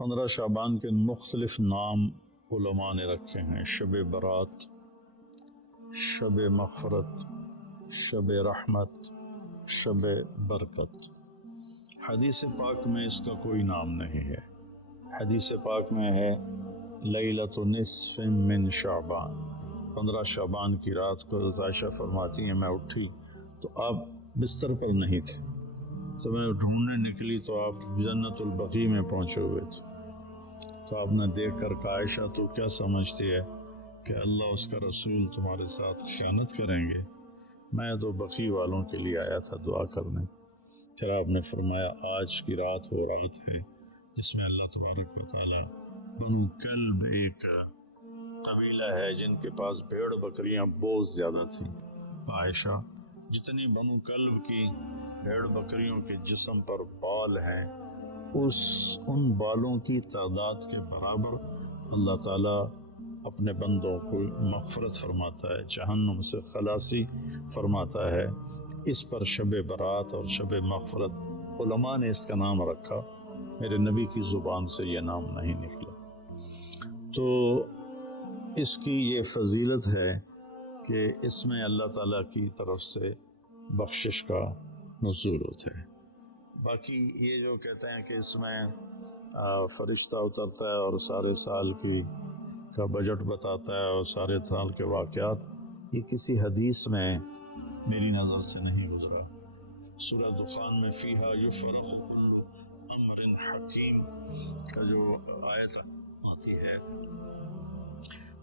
15 شعبان کے مختلف نام علماء نے رکھے ہیں: شب برات، شب مغفرت، شب رحمت، شب برکت۔ حدیث پاک میں اس کا کوئی نام نہیں ہے۔ حدیث پاک میں ہے لیلۃ نصف من شعبان، 15 شعبان کی رات کو عائشہ فرماتی ہیں میں اٹھی تو آپ بستر پر نہیں تھے، تو میں ڈھونڈنے نکلی تو آپ جنت البقیع میں پہنچے ہوئے تھے۔ تو آپ نے دیکھ کر کہا عائشہ تو کیا سمجھتی ہے کہ اللہ اس کا رسول تمہارے ساتھ خیانت کریں گے؟ میں تو بقیع والوں کے لیے آیا تھا دعا کرنے۔ پھر آپ نے فرمایا آج کی رات وہ رات ہے جس میں اللہ تبارک و تعالیٰ، بنو کلب ایک قبیلہ ہے جن کے پاس بھیڑ بکریاں بہت زیادہ تھیں، عائشہ جتنی بنو کلب کی بھیڑ بکریوں کے جسم پر بال ہیں ان بالوں کی تعداد کے برابر اللہ تعالیٰ اپنے بندوں کو مغفرت فرماتا ہے، جہنم سے خلاصی فرماتا ہے۔ اس پر شب برات اور شب مغفرت علماء نے اس کا نام رکھا، میرے نبی کی زبان سے یہ نام نہیں نکلا۔ تو اس کی یہ فضیلت ہے کہ اس میں اللہ تعالیٰ کی طرف سے بخشش کا نزول ہوتا ہے۔ باقی یہ جو کہتے ہیں کہ اس میں فرشتہ اترتا ہے اور سارے سال کا بجٹ بتاتا ہے اور سارے سال کے واقعات، یہ کسی حدیث میں میری نظر سے نہیں گزرا۔ سورہ دخان میں فیہا یفرق کل امر حکیم کا جو آیت آتی ہے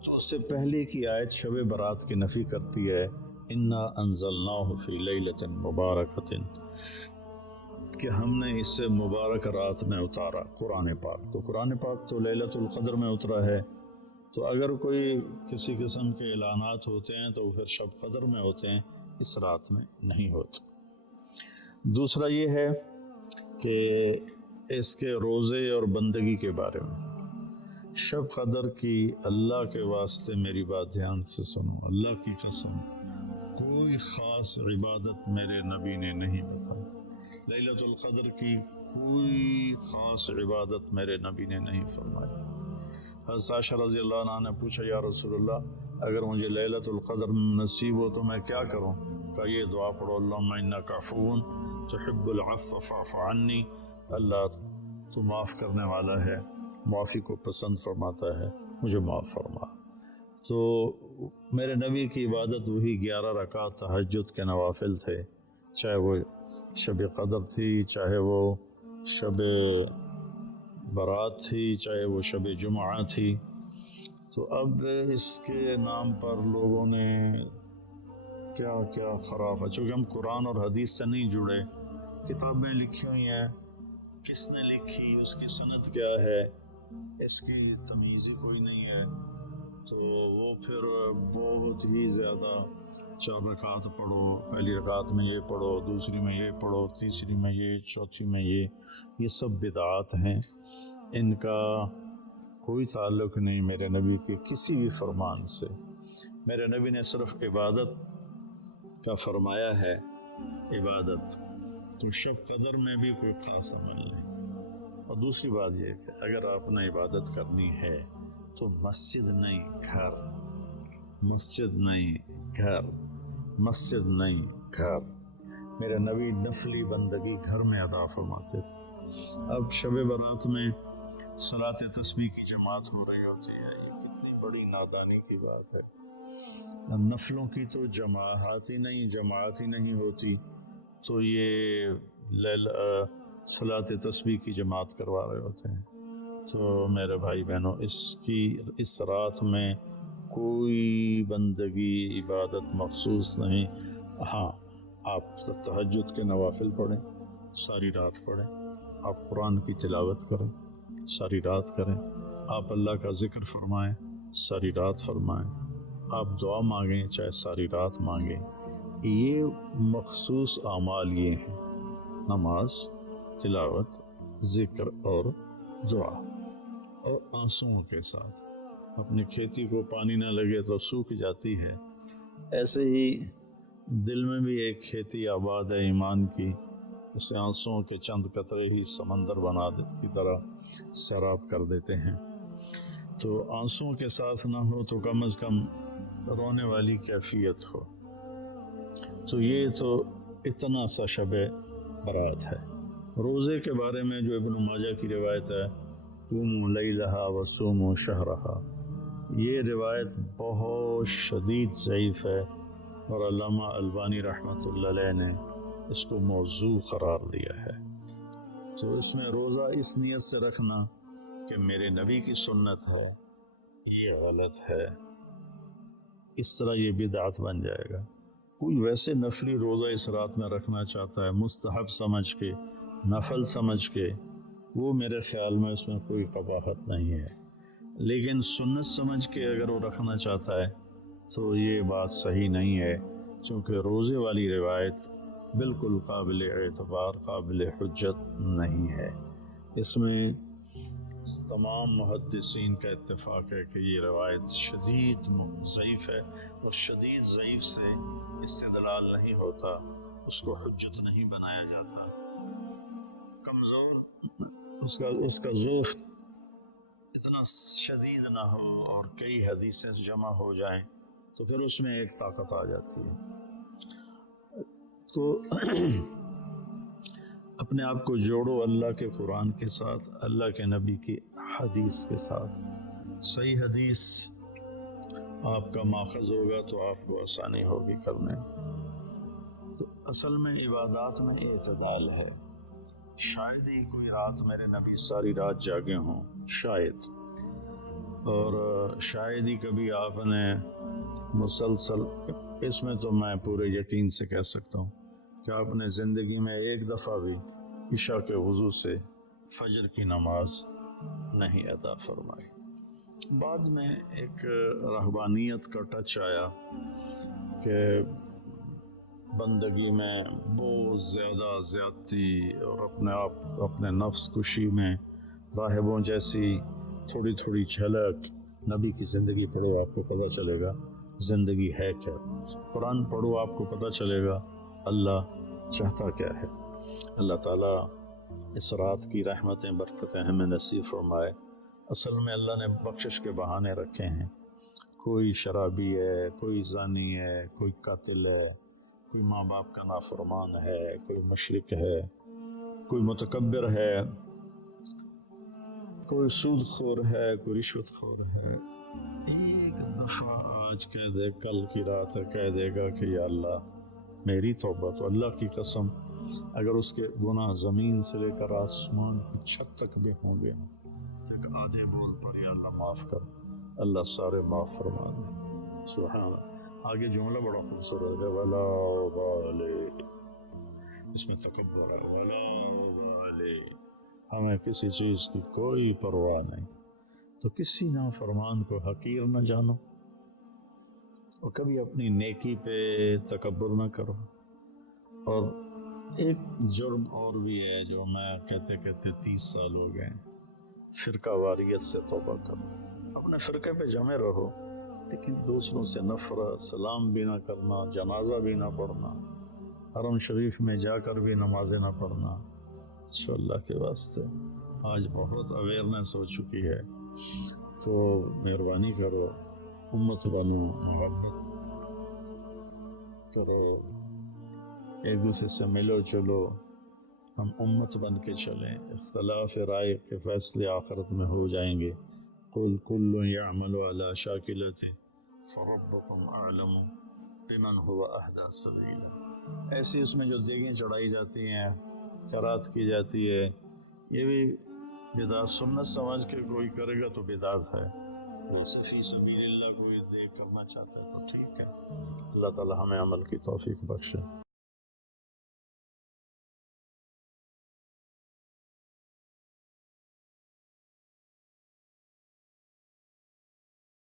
تو اس سے پہلے کی آیت شب برات کی نفی کرتی ہے، انا انزلناہ فی لیلۃ مبارکۃ، کہ ہم نے اس سے مبارک رات میں اتارا قرآن پاک۔ تو قرآن پاک تو لیلۃ القدر میں اترا ہے، تو اگر کوئی کسی قسم کے اعلانات ہوتے ہیں تو پھر شب قدر میں ہوتے ہیں، اس رات میں نہیں ہوتے۔ دوسرا یہ ہے کہ اس کے روزے اور بندگی کے بارے میں، شب قدر کی اللہ کے واسطے میری بات دھیان سے سنو، اللہ کی قسم کوئی خاص عبادت میرے نبی نے نہیں بتائی، لیلۃ القدر کی کوئی خاص عبادت میرے نبی نے نہیں فرمائی۔ حضرت عائشہ رضی اللہ عنہ نے پوچھا یا رسول اللہ اگر مجھے لیلۃ القدر نصیب ہو تو میں کیا کروں؟ کہا یہ دعا پڑھو، اللہم انک عفو تحب العفو فاعف عنی، اللہ تو معاف کرنے والا ہے، معافی کو پسند فرماتا ہے، مجھے معاف فرما۔ تو میرے نبی کی عبادت وہی 11 رکعت تہجد کے نوافل تھے، چاہے وہ شب قدر تھی، چاہے وہ شب برات تھی، چاہے وہ شب جمعہ تھی۔ تو اب اس کے نام پر لوگوں نے کیا کیا خرافت، چونکہ ہم قرآن اور حدیث سے نہیں جڑے، کتابیں لکھی ہوئی ہیں، کس نے لکھی، اس کی سند کیا ہے، اس کی تمیز ہی کوئی نہیں ہے، تو وہ پھر بہت ہی زیادہ 4 رکعت پڑھو، پہلی رکعت میں یہ پڑھو، دوسری میں یہ پڑھو، تیسری میں یہ، چوتھی میں یہ سب بدعات ہیں، ان کا کوئی تعلق نہیں میرے نبی کے کسی بھی فرمان سے۔ میرے نبی نے صرف عبادت کا فرمایا ہے، عبادت، تو شب قدر میں بھی کوئی خاص عمل نہیں۔ اور دوسری بات یہ کہ اگر آپ نے عبادت کرنی ہے تو مسجد نہیں گھر، مسجد نہیں گھر، مسجد نہیں گھر۔ میرے نبی نفلی بندگی گھر میں ادا فرماتے تھے۔ اب شب برات میں صلاۃ تسبیح کی جماعت ہو رہی ہوتی ہے، یہ کتنی بڑی نادانی کی بات ہے۔ نفلوں کی تو جماعت ہی نہیں ہوتی، تو یہ صلاۃ تسبیح کی جماعت کروا رہے ہوتے ہیں۔ تو میرے بھائی بہنوں، اس رات میں کوئی بندگی عبادت مخصوص نہیں۔ ہاں، آپ تہجد کے نوافل پڑھیں، ساری رات پڑھیں، آپ قرآن کی تلاوت کریں، ساری رات کریں، آپ اللہ کا ذکر فرمائیں، ساری رات فرمائیں، آپ دعا مانگیں چاہے ساری رات مانگیں۔ یہ مخصوص اعمال یہ ہیں: نماز، تلاوت، ذکر اور دعا، اور آنسوؤں کے ساتھ۔ اپنی کھیتی کو پانی نہ لگے تو سوکھ جاتی ہے، ایسے ہی دل میں بھی ایک کھیتی آباد ہے ایمان کی، اسے آنسوؤں کے چند قطرے ہی سمندر کی طرح سیراب کر دیتے ہیں۔ تو آنسوؤں کے ساتھ نہ ہو تو کم از کم رونے والی کیفیت ہو۔ تو یہ تو اتنا سا شب برات ہے۔ روزے کے بارے میں جو ابن ماجہ کی روایت ہے، قوموا لیلہا وصوموا شہرہا، یہ روایت بہت شدید ضعیف ہے، اور علامہ البانی رحمۃ اللہ علیہ نے اس کو موضوع قرار دیا ہے۔ تو اس میں روزہ اس نیت سے رکھنا کہ میرے نبی کی سنت ہے، یہ غلط ہے، اس طرح یہ بدعت بن جائے گا۔ کوئی ویسے نفلی روزہ اس رات میں رکھنا چاہتا ہے مستحب سمجھ کے، نفل سمجھ کے، وہ میرے خیال میں اس میں کوئی قباحت نہیں ہے، لیکن سنت سمجھ کے اگر وہ رکھنا چاہتا ہے تو یہ بات صحیح نہیں ہے، چونکہ روزے والی روایت بالکل قابل اعتبار، قابل حجت نہیں ہے۔ اس میں تمام محدثین کا اتفاق ہے کہ یہ روایت شدید ضعیف ہے، اور شدید ضعیف سے استدلال نہیں ہوتا، اس کو حجت نہیں بنایا جاتا۔ کمزور اس کا ضعف اتنا شدید نہ ہو اور کئی حدیثیں جمع ہو جائیں تو پھر اس میں ایک طاقت آ جاتی ہے۔ تو اپنے آپ کو جوڑو اللہ کے قرآن کے ساتھ، اللہ کے نبی کی حدیث کے ساتھ۔ صحیح حدیث آپ کا ماخذ ہوگا تو آپ کو آسانی ہوگی کرنے۔ تو اصل میں عبادات میں اعتدال ہے۔ شاید ہی کوئی رات میرے نبی ساری رات جاگے ہوں، شاید، اور شاید ہی کبھی آپ نے مسلسل، اس میں تو میں پورے یقین سے کہہ سکتا ہوں کہ آپ نے زندگی میں ایک دفعہ بھی عشاء کے وضو سے فجر کی نماز نہیں ادا فرمائی۔ بعد میں ایک رہبانیت کا ٹچ آیا کہ بندگی میں بہت زیادہ زیادتی اور اپنے نفس کشی میں راہبوں جیسی تھوڑی تھوڑی جھلک۔ نبی کی زندگی پڑھو آپ کو پتہ چلے گا زندگی ہے کیا، قرآن پڑھو آپ کو پتہ چلے گا اللہ چاہتا کیا ہے۔ اللہ تعالیٰ اس رات کی رحمتیں برکتیں ہمیں نصیب فرمائے۔ اصل میں اللہ نے بخشش کے بہانے رکھے ہیں، کوئی شرابی ہے، کوئی زانی ہے، کوئی قاتل ہے، کوئی ماں باپ کا نافرمان ہے، کوئی مشرک ہے، کوئی متکبر ہے، کوئی سود خور ہے، کوئی رشوت خور ہے۔ ایک دفعہ آج کہہ دے، کل کی رات ہے کہہ دے گا کہ یا اللہ میری توبہ، تو اللہ کی قسم اگر اس کے گناہ زمین سے لے کر آسمان کی چھت تک بھی ہوں گے تو ایک آدھے بول پر یا اللہ معاف کر، اللہ سارے معاف فرما دے۔ سبحان اللہ۔ آگے جملہ بڑا خوبصورت ہے، ولا ابالي، اس میں تکبر ہے، ولا ابالي، ہمیں کسی چیز کی کوئی پرواہ نہیں، تو کسی نافرمان کو حقیر نہ جانو، اور کبھی اپنی نیکی پہ تکبر نہ کرو۔ اور ایک جرم اور بھی ہے جو میں کہتے 30 سال ہو گئے، فرقہ واریت سے توبہ کرو۔ اپنے فرقے پہ جمے رہو، لیکن دوسروں سے نفرت، سلام بھی نہ کرنا، جنازہ بھی نہ پڑھنا، حرم شریف میں جا کر بھی نمازیں نہ پڑھنا۔ اچھا اللہ کے واسطے آج بہت اویئرنیس ہو چکی ہے، تو مہربانی کرو، امت بنو، محبت کرو، ایک دوسرے سے ملو چلو، ہم امت بن کے چلیں، اختلاف رائے کے فیصلے آخرت میں ہو جائیں گے۔ قل کل یعمل علی شاکلتہ فربکم اعلم بمن هو اہدی سبیلا۔ ایسی اس میں جو دیگیں چڑھائی جاتی ہیں، خیرات کی جاتی ہے، یہ بھی بدعت سنت سمجھ کے کوئی کرے گا تو بدعت ہے، ویسے فی سبیل اللہ کوئی دیکھ کرنا چاہتا ہے تو ٹھیک ہے۔ اللہ تعالی ہمیں عمل کی توفیق بخشے۔